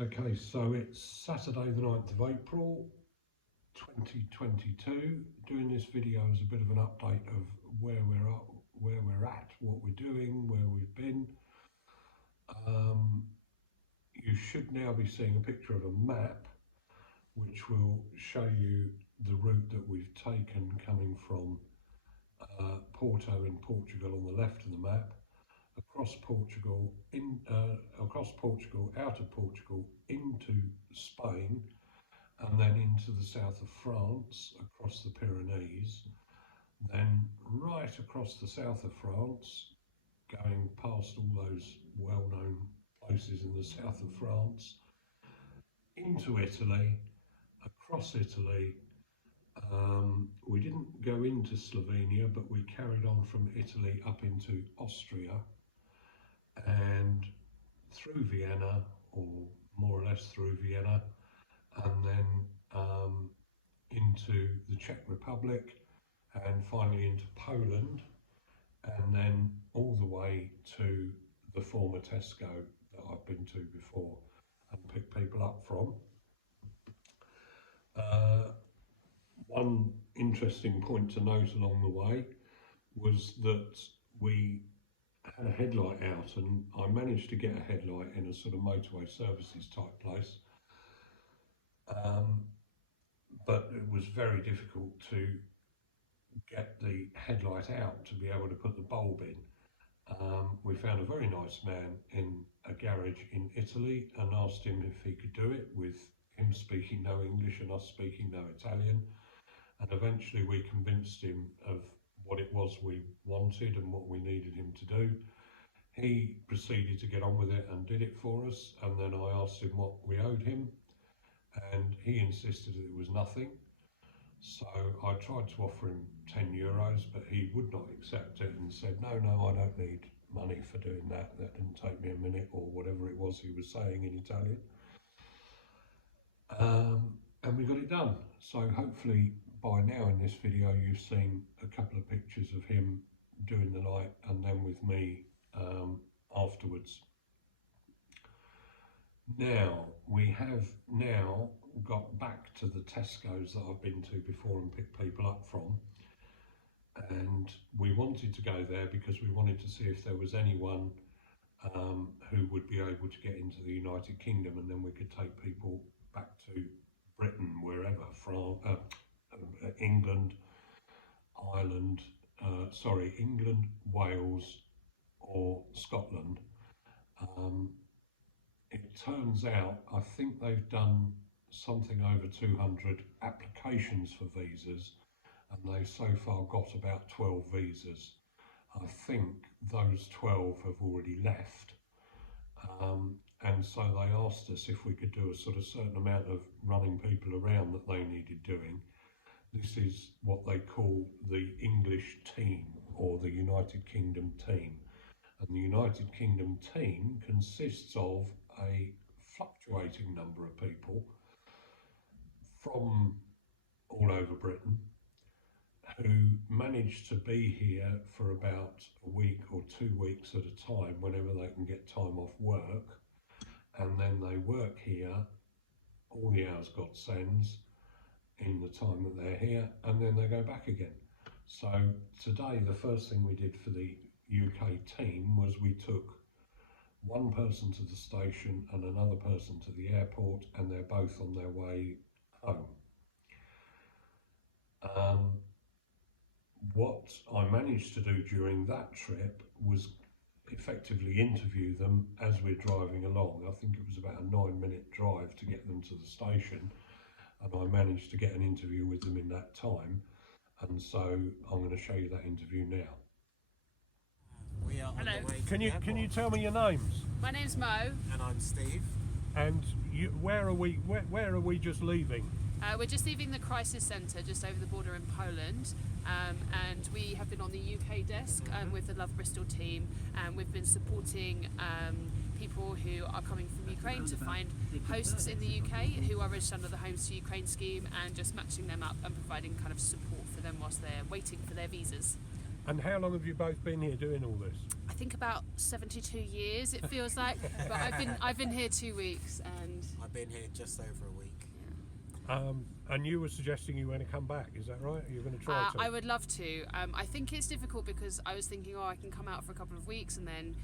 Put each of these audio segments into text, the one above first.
Okay, so it's Saturday the 9th of April 2022. Doing this video is a bit of an update of where we're at, what we're doing, where we've been. You should now be seeing a picture of a map which will show you the route that we've taken coming from Porto in Portugal on the left of the map, across Portugal, out of Portugal into Spain, and then into the south of France, across the Pyrenees, then right across the south of France, going past all those well-known places in the south of France, into Italy, across Italy. We didn't go into Slovenia, but we carried on from Italy up into Austria and through Vienna, or more or less through Vienna, and then into the Czech Republic, and finally into Poland, and then all the way to the former Tesco that I've been to before and picked people up from. One interesting point to note along the way was that we had a headlight out, and I managed to get a headlight in a sort of motorway services type place, but it was very difficult to get the headlight out to be able to put the bulb in. We found a very nice man in a garage in Italy and asked him if he could do it, with him speaking no English and us speaking no Italian, and eventually we convinced him of what it was we wanted and what we needed him to do. He proceeded to get on with it and did it for us, and then I asked him what we owed him, and he insisted that it was nothing. So I tried to offer him €10, but he would not accept it and said, no, I don't need money for doing that. That didn't take me a minute, or whatever it was he was saying in Italian. And we got it done. So hopefully by now in this video you've seen a couple of pictures of him doing the night and then with me afterwards. Now, we have now got back to the Tesco's that I've been to before and picked people up from, and we wanted to go there because we wanted to see if there was anyone who would be able to get into the United Kingdom, and then we could take people back to Britain, wherever, from England, Ireland, England, Wales or Scotland. It turns out, I think they've done something over 200 applications for visas, and they've so far got about 12 visas. I think those 12 have already left. And so they asked us if we could do a sort of certain amount of running people around that they needed doing. This is what they call the English team, or the United Kingdom team. And the United Kingdom team consists of a fluctuating number of people from all over Britain who manage to be here for about a week or 2 weeks at a time, whenever they can get time off work, and then they work here all the hours God sends in the time that they're here, and then they go back again. So today the first thing we did for the UK team was we took one person to the station and another person to the airport, and they're both on their way home. What I managed to do during that trip was effectively interview them as we're driving along. I think it was about a 9-minute drive to get them to the station, and I managed to get an interview with them in that time, and so I'm going to show you that interview now. We are Hello. on the way to Can the you airport. tell me your names? My name's Mo. And I'm Steve. And where are we just leaving? We're just leaving the crisis centre just over the border in Poland, and we have been on the UK desk with the Love Bristol team, and we've been supporting people who are coming from Ukraine to find hosts in the UK who are registered under the Homes to Ukraine scheme, and just matching them up and providing kind of support for them whilst they're waiting for their visas. And how long have you both been here doing all this? I think about 72 years. It feels like, but I've been here 2 weeks, and I've been here just over a week. And you were suggesting you want to come back, is that right? You're going to try to? I would love to. I think it's difficult because I was thinking, I can come out for a couple of weeks, and then,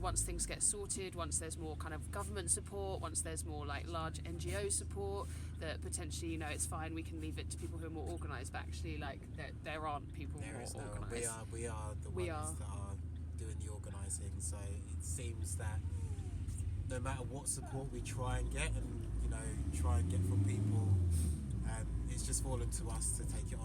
once things get sorted, once there's more kind of government support, once there's more like large NGO support, that potentially, it's fine, we can leave it to people who are more organised. But actually, like, there aren't people more organised. We are the ones that are doing the organising. So it seems that no matter what support we try and get, and try and get from people, it's just fallen to us to take it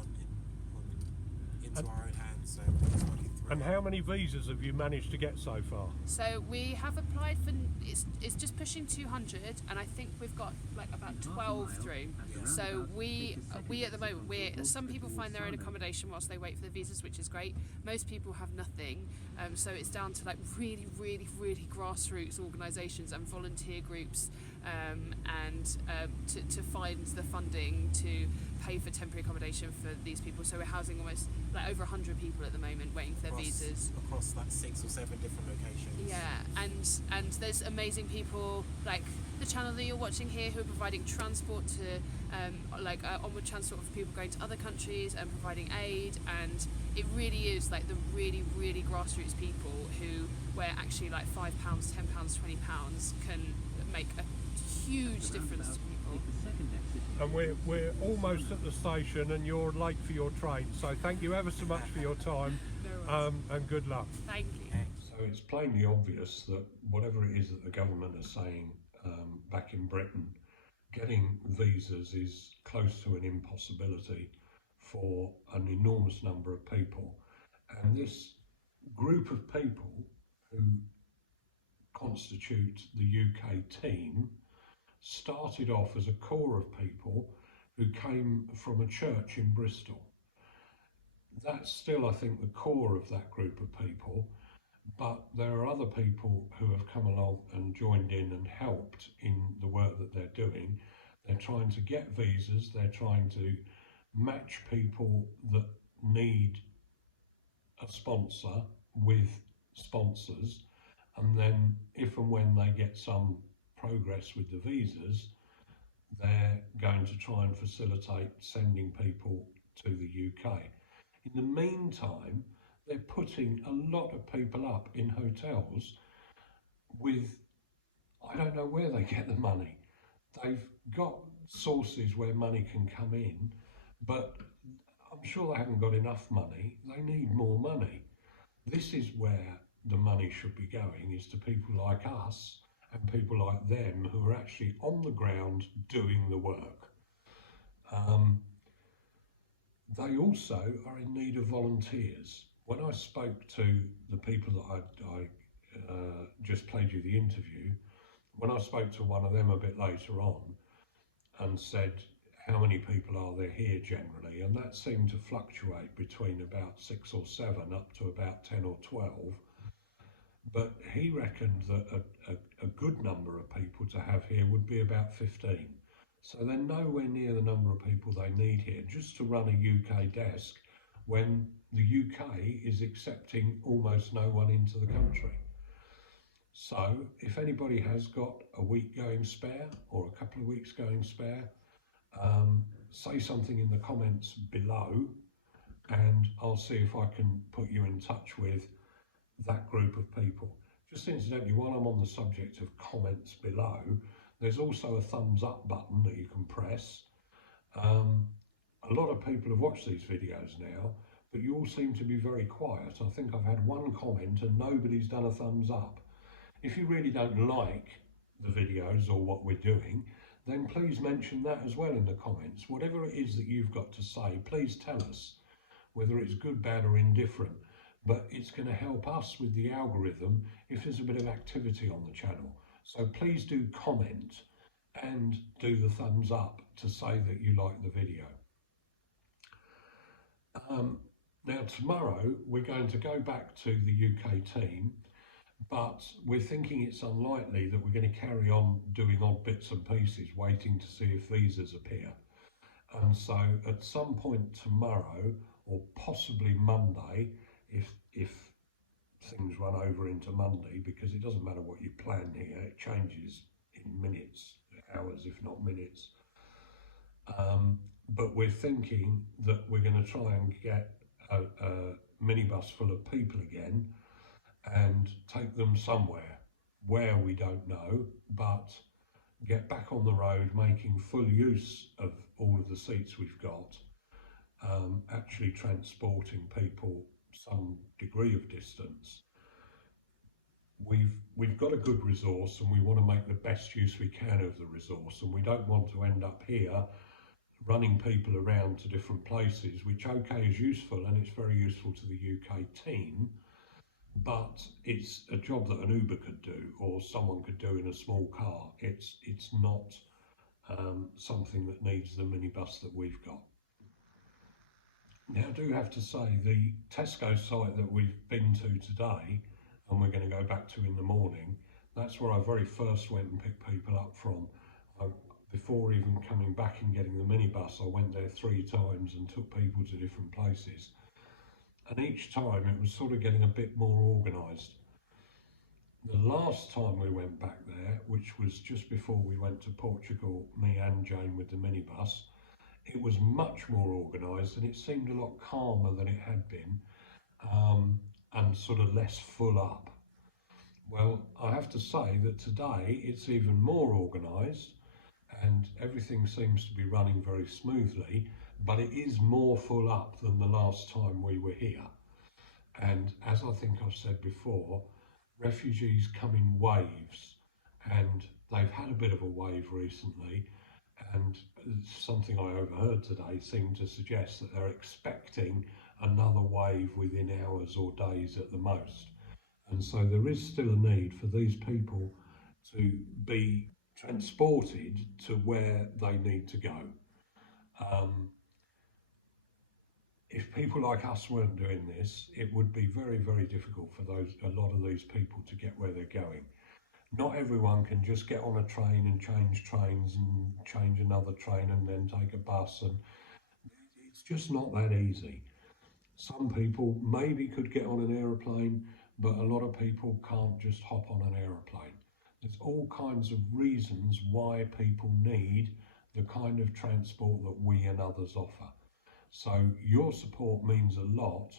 into our own hands. So we're just working through. And how many visas have you managed to get so far? So we have applied for, it's just pushing 200, and I think we've got like about 12 through. So we at the moment, some people find their own accommodation whilst they wait for the visas, which is great. Most people have nothing, so it's down to like really, really, really grassroots organisations and volunteer groups, to find the funding to pay for temporary accommodation for these people. So we're housing almost like over 100 people at the moment waiting for their visas. Across like 6 or 7 different locations. Yeah, and there's amazing people like the channel that you're watching here who are providing transport to onward transport for people going to other countries and providing aid, and it really is like the really, really grassroots people where actually like £5, £10, £20 can make a huge difference to people. And we're almost at the station, and you're late for your train, so thank you ever so much for your time. And good luck. Thank you. So it's plainly obvious that whatever it is that the government is saying back in Britain, getting visas is close to an impossibility for an enormous number of people. And this group of people who constitute the UK team started off as a core of people who came from a church in Bristol. That's still, I think, the core of that group of people, but there are other people who have come along and joined in and helped in the work that they're doing. They're trying to get visas, they're trying to match people that need a sponsor with sponsors, and then if and when they get some progress with the visas, they're going to try and facilitate sending people to the UK. In the meantime, they're putting a lot of people up in hotels with, I don't know where they get the money. They've got sources where money can come in, but I'm sure they haven't got enough money. They need more money. This is where the money should be going, is to people like us and people like them who are actually on the ground doing the work. They also are in need of volunteers. When I spoke to the people that I just played you the interview, when I spoke to one of them a bit later on and said, how many people are there here generally? And that seemed to fluctuate between about 6 or 7 up to about 10 or 12. But he reckoned that a good number of people to have here would be about 15. So they're nowhere near the number of people they need here just to run a UK desk when the UK is accepting almost no one into the country. So if anybody has got a week going spare or a couple of weeks going spare, say something in the comments below and I'll see if I can put you in touch with that group of people. Just incidentally, while I'm on the subject of comments below, there's also a thumbs up button that you can press. A lot of people have watched these videos now, but you all seem to be very quiet. I think I've had one comment and nobody's done a thumbs up. If you really don't like the videos or what we're doing, then please mention that as well in the comments. Whatever it is that you've got to say, please tell us, whether it's good, bad or indifferent. But it's going to help us with the algorithm if there's a bit of activity on the channel. So please do comment and do the thumbs up to say that you like the video. Now tomorrow we're going to go back to the UK team, but we're thinking it's unlikely that we're going to carry on doing odd bits and pieces waiting to see if visas appear. And so at some point tomorrow or possibly Monday, if things run over into Monday, because it doesn't matter what you plan here, it changes in minutes, hours, if not minutes. But we're thinking that we're going to try and get a minibus full of people again and take them somewhere where we don't know, but get back on the road making full use of all of the seats we've got, actually transporting people some degree of distance. We've got a good resource, and we want to make the best use we can of the resource, and we don't want to end up here running people around to different places, which okay is useful, and it's very useful to the UK team, but it's a job that an Uber could do or someone could do in a small car. It's not something that needs the minibus that we've got. Now, I do have to say, the Tesco site that we've been to today, and we're going to go back to in the morning, that's where I very first went and picked people up from. Before even coming back and getting the minibus, I went there 3 times and took people to different places. And each time it was sort of getting a bit more organised. The last time we went back there, which was just before we went to Portugal, me and Jane with the minibus, it was much more organised, and it seemed a lot calmer than it had been, and sort of less full up. Well, I have to say that today it's even more organised, and everything seems to be running very smoothly, but it is more full up than the last time we were here. And as I think I've said before, refugees come in waves, and they've had a bit of a wave recently, and something I overheard today seemed to suggest that they're expecting another wave within hours or days at the most. And so there is still a need for these people to be transported to where they need to go. If people like us weren't doing this, it would be very, very difficult for a lot of these people to get where they're going. Not everyone can just get on a train and change trains and change another train and then take a bus, and it's just not that easy. Some people maybe could get on an aeroplane, but a lot of people can't just hop on an aeroplane. There's all kinds of reasons why people need the kind of transport that we and others offer. So your support means a lot,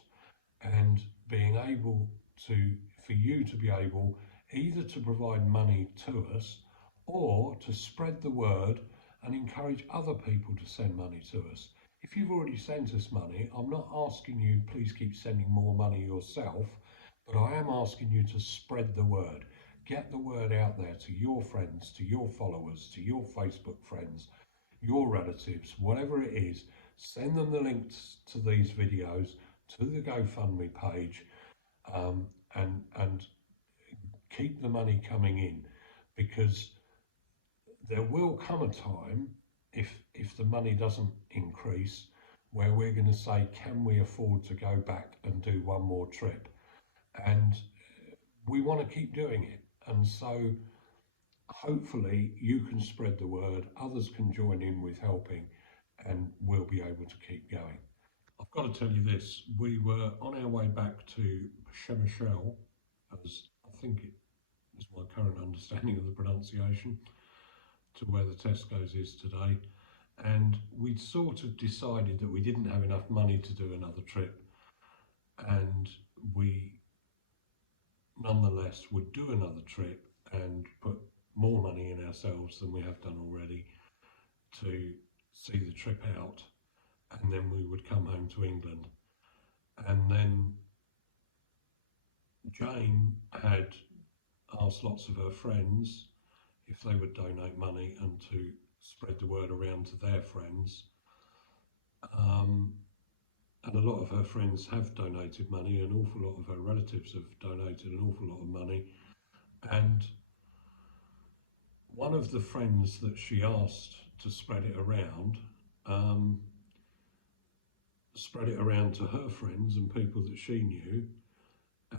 and being able for you to be able either to provide money to us or to spread the word and encourage other people to send money to us. If you've already sent us money, I'm not asking you please keep sending more money yourself, but I am asking you to spread the word. Get the word out there to your friends, to your followers, to your Facebook friends, your relatives, whatever it is. Send them the links to these videos, to the GoFundMe page, and keep the money coming in, because there will come a time, if the money doesn't increase, where we're going to say, can we afford to go back and do one more trip? And we want to keep doing it. And so hopefully you can spread the word, others can join in with helping, and we'll be able to keep going. I've got to tell you this, we were on our way back to Przemysl, as I think it is my current understanding of the pronunciation, to where the Tesco's is today, and we'd sort of decided that we didn't have enough money to do another trip, and we nonetheless would do another trip and put more money in ourselves than we have done already to see the trip out, and then we would come home to England. And then Jane had asked lots of her friends if they would donate money and to spread the word around to their friends. And a lot of her friends have donated money, an awful lot of her relatives have donated an awful lot of money. And one of the friends that she asked to spread it around to her friends and people that she knew,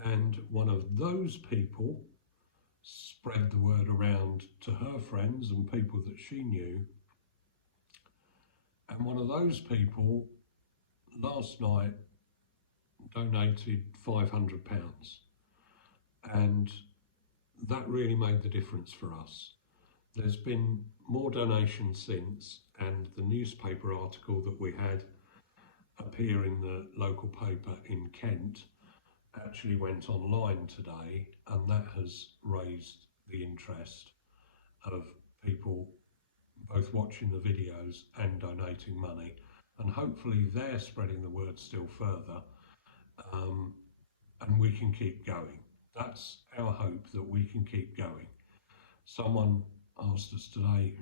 and one of those people spread the word around to her friends and people that she knew, and one of those people last night donated £500. and that really made the difference for us. There's been more donations since, and the newspaper article that we had appear in the local paper in Kent actually went online today, and that has raised the interest of people both watching the videos and donating money, and hopefully they're spreading the word still further, and we can keep going. That's our hope, that we can keep going. Someone asked us today,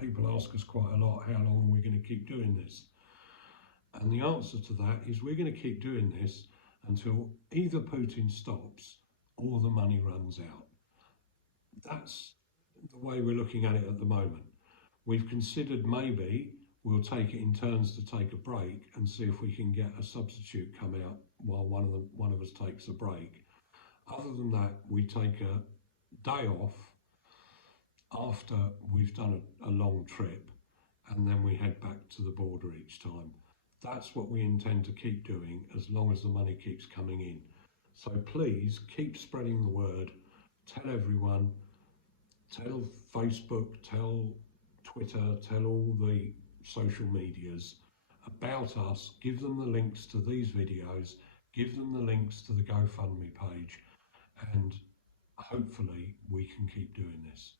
people ask us quite a lot, how long are we going to keep doing this? And the answer to that is we're going to keep doing this until either Putin stops or the money runs out. That's the way we're looking at it at the moment. We've considered maybe we'll take it in turns to take a break and see if we can get a substitute come out while one of us takes a break. Other than that, we take a day off after we've done a long trip, and then we head back to the border each time. That's what we intend to keep doing as long as the money keeps coming in. So please keep spreading the word, tell everyone, tell Facebook, tell Twitter, tell all the social medias about us, give them the links to these videos, give them the links to the GoFundMe page, and hopefully we can keep doing this.